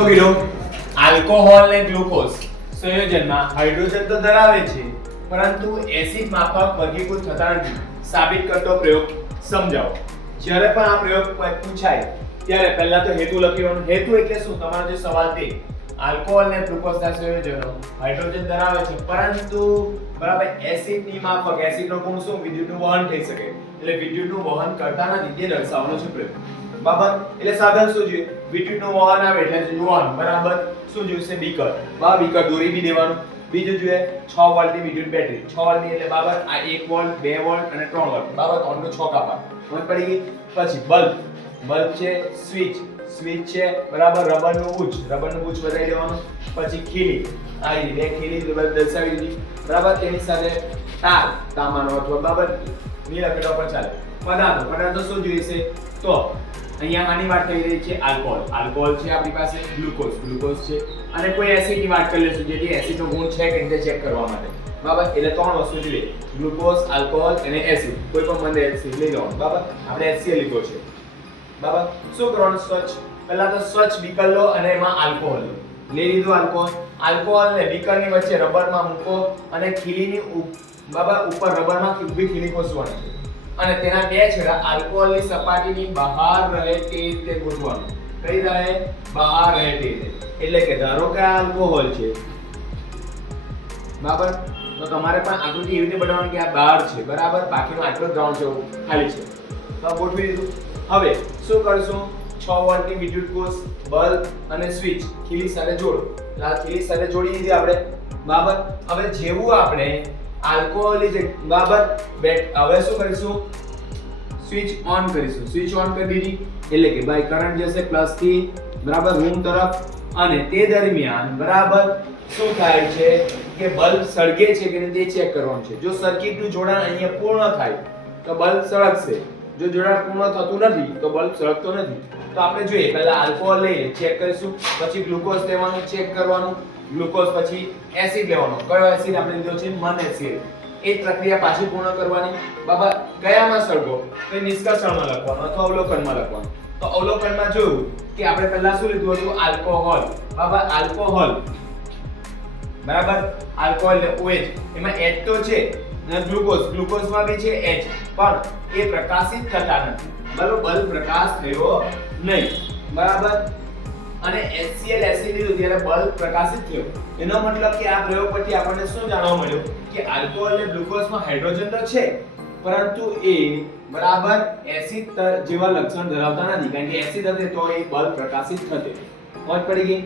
કીધું આલ્કોહોલ ને ગ્લુકોઝ સંયોજનમાં હાઇડ્રોજન તો ધરાવે છે, પરંતુ એસિડ માફક વર્ગીકૃત થતા નથી. સાબિત કરતો પ્રયોગ સમજાવો. જ્યારે પણ આ પ્રયોગ પૂછાય, ત્યારે પહેલા તો હેતુ લખી હેતુ એટલે શું? તમારો જે સવાલ તે. આલ્કોહોલ ને ગ્લુકોઝના સંયોજનો, હાઇડ્રોજન ધરાવે છે, પરંતુ બરાબર એસિડની માફક એસિડ નો ગુણ શું? વિદ્યુતનું વહન થઈ શકે. એટલે વિદ્યુતનું વહન કરતા નથી, તે દર્શાવવાનો છે પ્રયોગ. બરાબર એટલે સાધન શું જોઈએ? વિદ્યુતનું વહન આવે એટલે યુવાન બરાબર? શું જોઈશે બીકર. બા, બીકર દોરી બી દેવાનું. બીજું જોઈએ 6 વોલ્ટની વિદ્યુત બેટરી. છ વોલ્ટની એટલે બરાબર આ એક વોલ્ટ, બે વોલ્ટ અને ત્રણ વોલ્ટ. બરાબર ત્રણ નો 6 કાપા. સમજ પડી ગઈ? પછી, બલ્બ. બલ્બ છે, સ્વિચ. સ્વિચ છે, બરાબર, રબરનું બુચ. રબરનું બુચ વધારી દેવાનું પછી ખીલી. આ રીતે બે ખીલી દર્શાવી દીધી. બરાબર, તેની સાથે તાર તામાનો અથવા બરાબર નીલા કડા પર ચાલે. પદાર્થ. પદાર્થ શું જોઈશે તો, અહીંયા આની વાત થઈ રહી છે આલ્કોહોલ. આલ્કોહોલ છે આપણી પાસે ગ્લુકોઝ. ગ્લુકોઝ છે. અને કોઈ એસિડની વાત કરી લેશું જેથી એસિડ નો ગુણ છે કે નહીં ચેક કરવા માટે. બરાબર, એટલે ત્રણ વસ્તુ જોઈએ. ગ્લુકોઝ, આલ્કોહોલ અને એસિડ કોઈ પણ મને એસિડ લઈ લો બરાબર? આપણે HCl લીધો છે. બરાબર શું કરવાનું સ્વચ્છ. પહેલા તો સ્વચ્છ બીકર લો અને એમાં આલ્કોહોલ લો. લઈ લીધું આલ્કોહોલ. આલ્કોહોલ ને બીકરની વચ્ચે રબરમાં મૂકો અને ખીલીની બાબા, ઉપર રબરમાં ઊભી ખીલી કોસવાની અને તેના બે છેડા આલ્કોહોલની સપાટીની બહાર રહે તે રીતે ગોઠવાનું કઈ રહે? બહાર રહે તે રીતે. એટલે કે ધારો કે આ આલ્કોહોલ છે. બરાબર? તો તમારે પણ આકૃતિ એવી રીતે બનાવવાની કે આ બહાર છે. બરાબર? બાકીનો આટલો ગ્રાઉન્ડ છે ખાલી છે. તો ગોઠવી દીધું. હવે, શું કરશું? છ વોલ્ટની વિદ્યુત કોષ બલ્બ અને સ્વિચ ખીલી સાથે જોડો. આ ખીલી સાથે જોડી દીધી આપણે. બરાબર હવે જેવું આપણે આલ્કોહોલી જે બરાબર બેટ, હવે શું કરીશું? સ્વિચ ઓન કરીશું. સ્વિચ ઓન કરી દીધી. એટલે કે ભાઈ કરંટ જશે પ્લસથી બરાબર રૂમ તરફ. અને તે દરમિયાન, બરાબર, શું થાય છે? કે બલ્બ સળગે છે કે નહીં તે ચેક કરવાનું છે. જો સર્કિટનું જોડાણ અહીંયા પૂર્ણ થાય, તો બલ્બ સળગશે. જો જોડાણ પૂર્ણ થતું નથી, તો બલ્બ સળગતો નથી. તો આપણે જોઈએ, પહેલા આલ્કોહોલ લઈએ ચેક કરીશું. પછી ગ્લુકોઝ લેવાનું ચેક કરવાનું. ગ્લુકોઝ પછી એસિડ લેવાનો. કયો એસિડ આપણે લીધો છે? મન એસિડ એ પ્રક્રિયા પાછી પૂર્ણ કરવાની. બાબા, કયામાં સળગો? તો નિષ્કર્ષણમાં લખવાનું અથવા અવલોકનમાં લખવાનું. તો અવલોકનમાં જોયું કે આપણે પહેલા શું લીધું હતું? આલ્કોહોલ બાબા આલ્કોહોલ બરાબર? આલ્કોહોલ OH એમાં એચ તો છે. ગ્લુકોઝ. ગ્લુકોઝમાં બી છે H. પણ એ પ્રકાશિત થતા નથી. બરાબર? બલ્બ પ્રકાશ થયો નહીં. બરાબર? અને HCl એસિડ લીધું ત્યારે બલ્બ પ્રકાશિત થયો. એનો મતલબ કે આ પ્રયોગ પરથી આપણને શું જાણવા મળ્યું? કે આલ્કોહોલ અને ગ્લુકોઝમાં હાઇડ્રોજન તો છે પરંતુ એ બરાબર એસિડ જેવા લક્ષણ ધરાવતા નથી. કારણ કે એસિડ હશે તો એ બલ્બ પ્રકાશિત થશે. સમજ પડી ગઈ?